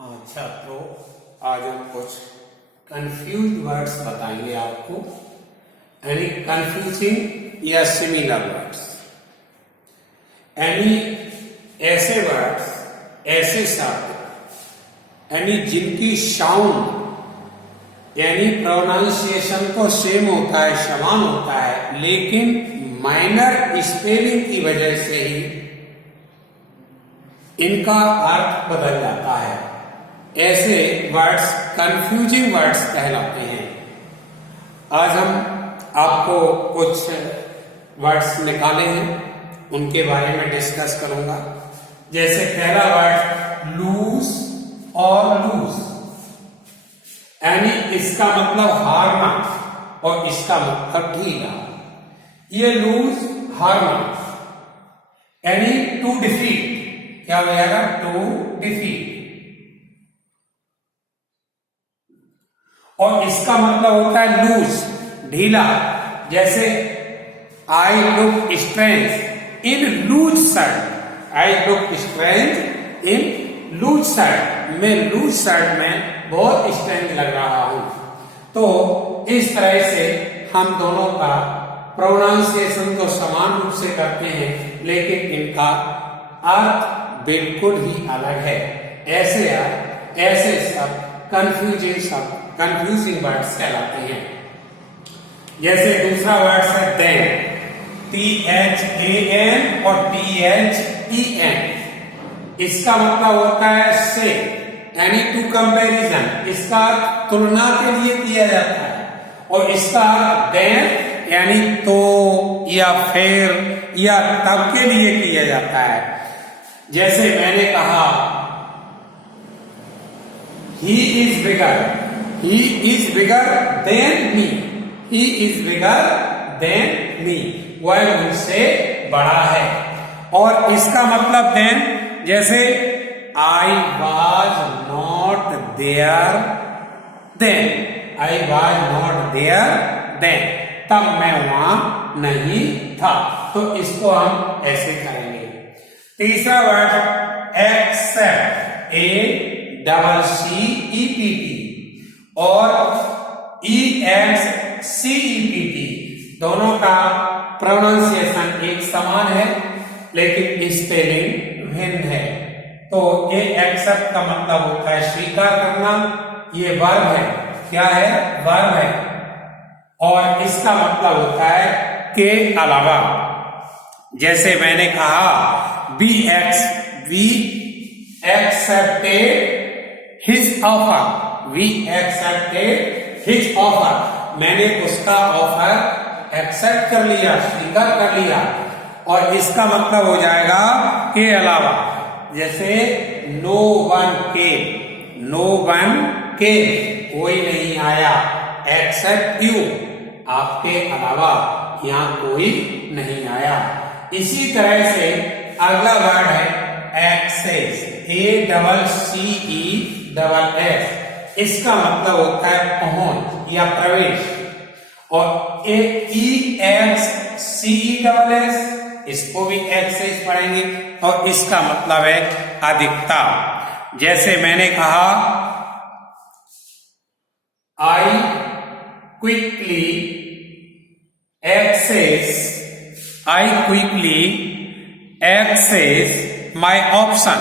छात्रों, आज हम कुछ कंफ्यूज वर्ड्स बताएंगे आपको, यानी कंफ्यूजिंग या सिमिलर वर्ड्स, यानी ऐसे वर्ड्स, ऐसे शब्द यानी जिनकी साउंड यानी प्रोनाउंसिएशन तो सेम होता है, समान होता है, लेकिन माइनर स्पेलिंग की वजह से ही इनका अर्थ बदल जाता है। ऐसे वर्ड्स कंफ्यूजिंग वर्ड्स कहलाते हैं। आज हम आपको कुछ वर्ड्स निकाले हैं, उनके बारे में डिस्कस करूंगा। जैसे पहला वर्ड लूज और लूज, यानी इसका मतलब हारना और इसका मतलब ढीला। ये लूज हारना यानी टू डिफीट, क्या हो जाएगा? To defeat. और इसका मतलब होता है लूज, ढीला। जैसे I look strength in loose shirt, I look strength in loose shirt, मैं लूज शर्ट में बहुत स्ट्रेंथ लग रहा हूं। तो इस तरह से हम दोनों का प्रोनाउंसिएशन तो समान रूप से करते हैं, लेकिन इनका अर्थ बिल्कुल ही अलग है। ऐसे सब कंफ्यूजिंग वर्ड्स कहलाते हैं। जैसे दूसरा वर्ड है देन, THAN और THEN। इसका मतलब होता है से, यानी टू कंपैरिजन, इसका तुलना के लिए किया जाता है। और इसका देन यानी तो या फिर या तब के लिए किया जाता है। जैसे मैंने कहा he is bigger than me, he is bigger than me, वह मुझसे बड़ा है। और इसका मतलब then, जैसे I was not there then, I was not there then, तब मैं वहां नहीं था। तो इसको हम ऐसे करेंगे। तीसरा वर्ड एक्सेप्ट, ACCEPT और EXCEPT, दोनों का प्रोनाउंसिएशन एक समान है, लेकिन स्पेलिंग भिन्न है। तो ये एक्सेप्ट का मतलब होता है स्वीकार करना, ये वर्ब है। क्या है? वर्ब है। और इसका मतलब होता है के अलावा। जैसे मैंने कहा we accepted his offer, we accepted his offer, मैंने उसका ऑफर एक्सेप्ट कर लिया, स्वीकार कर लिया। और इसका मतलब हो जाएगा के अलावा। जैसे नो वन केम, कोई नहीं आया, एक्सेप्ट यू, आपके अलावा यहां कोई नहीं आया। इसी तरह से अगला वर्ड है एक्सेस, ACCESS। इसका मतलब होता है पहुंच या प्रवेश। और EXCESS, इसको भी एक्सेस पढ़ेंगे, और इसका मतलब है अधिकता। जैसे मैंने कहा I quickly access my option,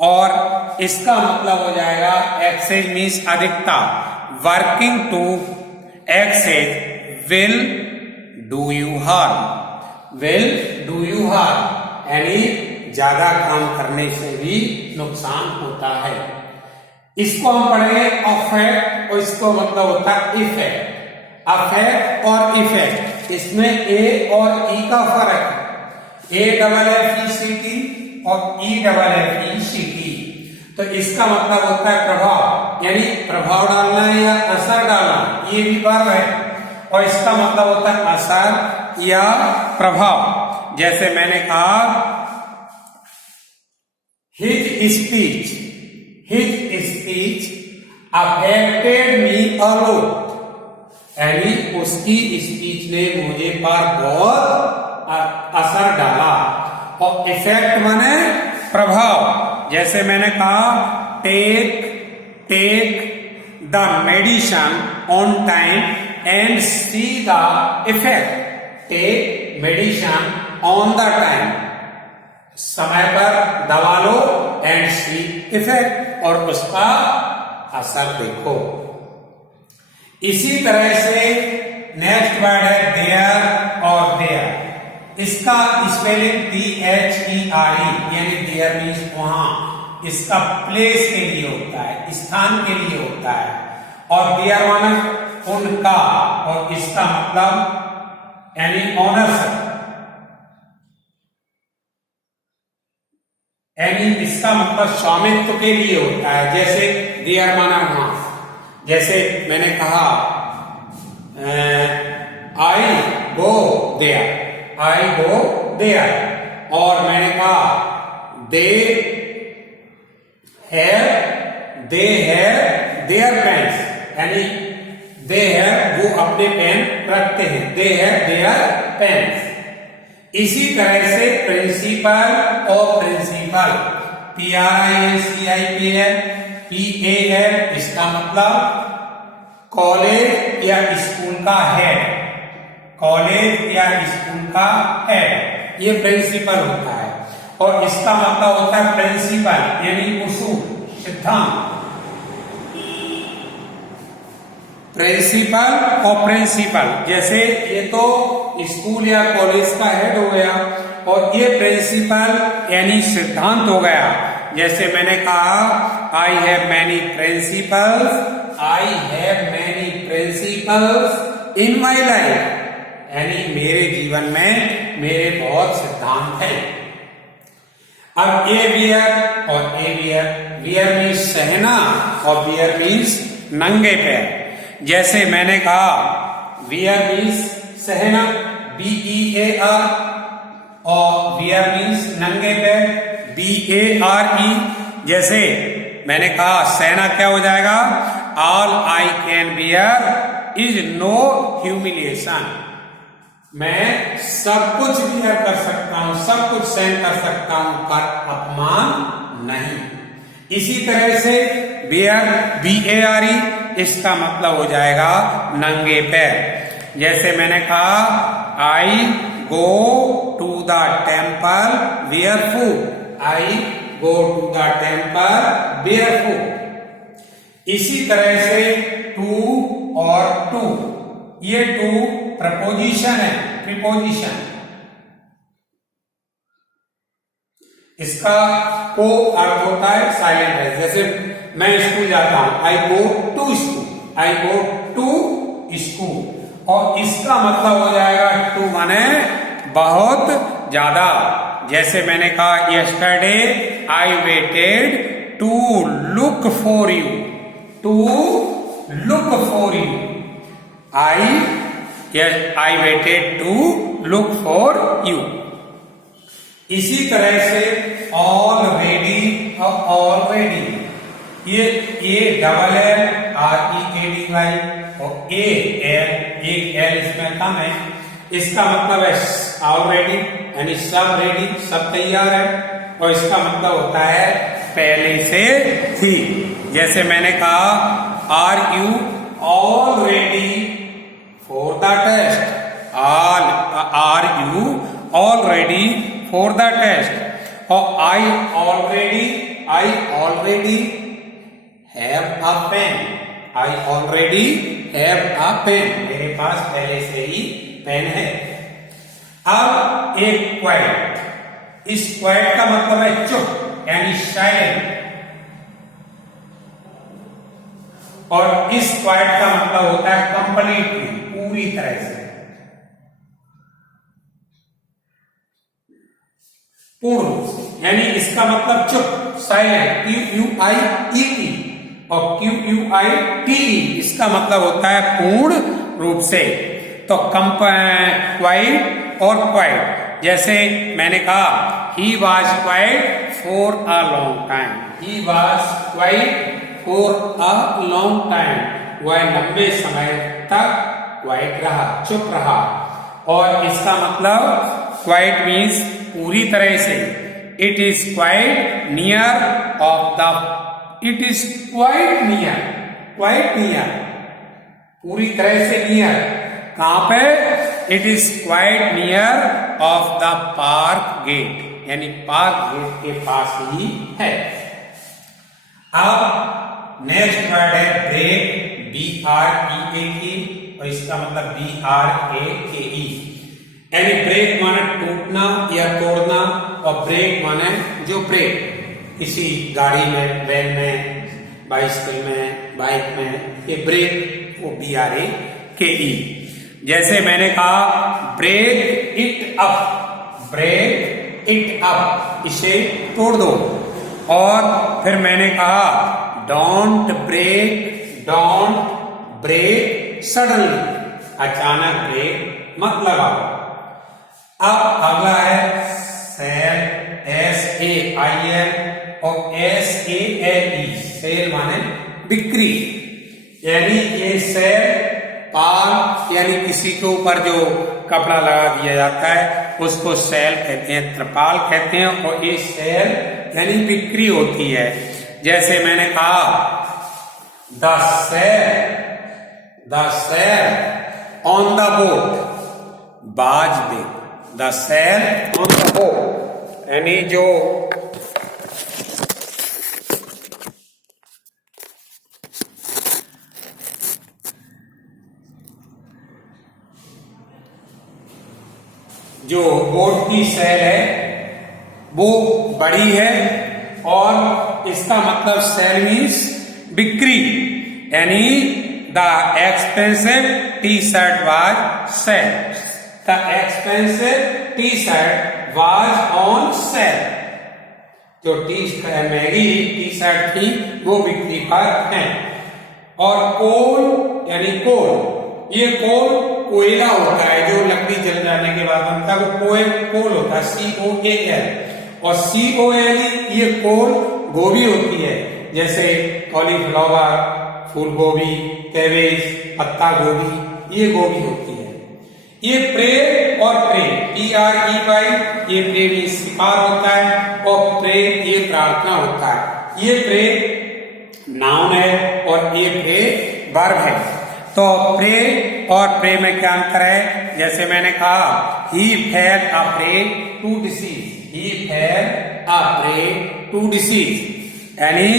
और इसका मतलब हो जाएगा एक्सेस मीन्स अधिकता। Working to excess will do you harm, यानी ज्यादा काम करने से भी नुकसान होता है। इसको हम पढ़ेंगे अफेक्ट, और इसको मतलब होता है इफेक्ट। अफेक्ट और इफेक्ट, इसमें ए और ई का फर्क है। AFFECT और EFFECT। तो इसका मतलब होता है प्रभाव, यानी प्रभाव डालना या असर डालना, ये भी वर्ब है। और इसका मतलब होता है असर या प्रभाव। जैसे मैंने कहा His speech affected me a lot, यानी उसकी स्पीच ने मुझे पर बहुत असर डाला। और इफेक्ट माने प्रभाव। जैसे मैंने कहा take the medicine on time and see the effect. Take medicine on the time. समय पर दवा लो and see effect, और उसका असर देखो। इसी तरह से नेक्स्ट वर्ड है देयर और देयर। इसका स्पेलिंग THERE, यानी देयर मीन्स वहां, इसका प्लेस के लिए होता है, स्थान के लिए होता है, और देयर माने उनका, और इसका मतलब यानी ओनरशिप, यानी इसका मतलब स्वामित्व के लिए होता है। जैसे देयर माना वहां, जैसे मैंने कहा I go there, I go there, और मैंने कहा दे हैव देयर पेन्स, यानी दे हैव, वो अपने पेन रखते हैं, दे हैव देयर पेन्स। इसी तरह से प्रिंसिपल और प्रिंसिपल, PRINCIPL, PAL, इसका मतलब कॉलेज या स्कूल का हेड, कॉलेज या स्कूल का हेड, ये प्रिंसिपल होता है। और इसका मतलब होता है प्रिंसिपल, यानी उसूल, सिद्धांत। प्रिंसिपल और प्रिंसिपल, जैसे ये तो स्कूल या कॉलेज का हेड हो गया, और ये प्रिंसिपल यानी सिद्धांत हो गया। जैसे मैंने कहा I have many principles, I have many principles in my life, यानी मेरे जीवन में मेरे बहुत सिद्धांत हैं। अब ए वियर और ए वियर, वियर मीन्स सहना और वियर मीन्स नंगे पैर। जैसे मैंने कहा वियर मीन्स सहना, BEAR, और वियर मीन्स नंगे पैर, BARE। जैसे मैंने कहा सहना क्या हो जाएगा, all I can bear is no humiliation, मैं सब कुछ बियर कर सकता हूं, सब कुछ सहन कर सकता हूं, पर अपमान नहीं। इसी तरह से बियर, BARE, इसका मतलब हो जाएगा नंगे पैर। जैसे मैंने कहा I go to the temple barefoot, I go to the temple barefoot. इसी तरह से टू और टू, ये टू प्रपोजिशन है, प्रीपोजिशन। इसका को अर्थ होता है साइलेंट है। जैसे मैं स्कूल जाता हूं, I go to school, I go to school, और इसका मतलब हो जाएगा टू माने बहुत ज्यादा। जैसे मैंने कहा yesterday I waited to look for you, to look for you, I waited to look for you. इसी तरह से ऑलरेडी और ऑलरेडी, ये डबल एल READY और एक एल इसमें कम है, इसका मतलब है ऑलरेडी यानी सब रेडी, सब तैयार है, और इसका मतलब होता है पहले से थी। जैसे मैंने कहा are you all ready for the test, are you all ready for the test, और I already have a pen, I already have a pen, मेरे पास पहले से ही पेन है। अब एक क्वाइट, इस क्वाइट का मतलब है चुप यानी साइलेंट, और इस क्वाइट का मतलब होता है कंप्लीटली, पूरी तरह से, पूर्ण रूप से, यानी इसका मतलब चुप, साइलेंट, QUIET और QUITE, इसका मतलब होता है पूर्ण रूप से। तो क्वाइट और क्वाइट, जैसे मैंने कहा he was quiet for a long time, he was quiet for a long time, वह लंबे समय तक क्वाइट रहा, चुप रहा। और इसका मतलब क्वाइट मीन्स पूरी तरह से, it is quite near of the it is quite near, quite near, पूरी तरह से नियर। कहां पे? It is quite near of the park gate, यानी पार्क गेट के पास ही है। अब नेक्स्ट वर्ड है ब्रेक, BREAK, और इसका मतलब BRAKE, यानी ब्रेक माने टूटना या तोड़ना, और ब्रेक माने जो ब्रेक किसी गाड़ी में, वैन में, बाइसिकल में, बाइक में, ये ब्रेक वो BRAKE। जैसे मैंने कहा break it up, break it up, इसे तोड़ दो। और फिर मैंने कहा डोंट ब्रेक सडनली, अचानक ब्रेक मत लगाओ। अब अगला है सेल, SAIL और SALE, सेल माने बिक्री, यानी ये सेल पाल, यानी किसी के ऊपर जो कपड़ा लगा दिया जाता है उसको सेल कहते हैं, त्रिपाल कहते हैं, और ये सेल यानी बिक्री होती है। जैसे मैंने कहा the sail on the boat, बाज पे, the sail on the boat, यानी जो बोट की सेल है वो बड़ी है, और इसका मतलब सेल मीन्स बिक्री, यानी the expensive T-shirt was sale, the expensive T-shirt was on sale, जो महंगी टी-शर्ट थी वो बिक्री पर है। और कोल यानी कोल, ये कोल कोयला होता है जो लकड़ी जल जाने के बाद बनता है, वो कोल होता है, COAL। और COL ये कोल गोभी होती है, जैसे कॉलीफ्लावर, फूल गोभी, कैबेज, पत्ता गोभी, ये गोभी होती है। ये प्रे और प्रे, PREY, ये प्रे भी शिकार होता है, और प्रे ये प्रार्थना होता है। ये प्रे नाउन है और ये प्रे वर्ब है। तो प्रे और प्रे में क्या अंतर है? जैसे मैंने कहा he fell a prey to disease, he fell a prey to disease, यानी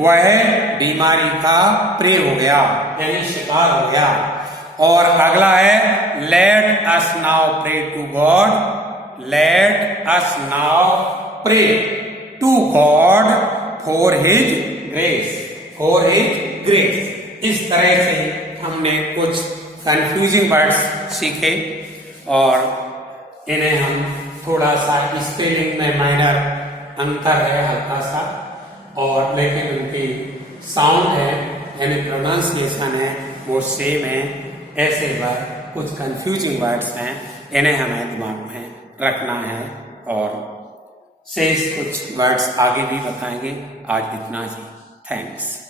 वह बीमारी का प्रे हो गया, यानी शिकार हो गया। और अगला है let us now pray to God, let us now pray to God for his grace, for his grace. इस तरह से हमने कुछ कंफ्यूजिंग वर्ड्स सीखे, और इन्हें हम थोड़ा सा स्पेलिंग में माइनर अंतर है हल्का सा, और लेकिन उनकी साउंड है यानी प्रोनाउंसिएशन है वो सेम है। ऐसे वर्ड कुछ कंफ्यूजिंग वर्ड्स हैं, इन्हें हमें दिमाग में रखना है, और शेष कुछ वर्ड्स आगे भी बताएंगे। आज इतना ही, थैंक्स।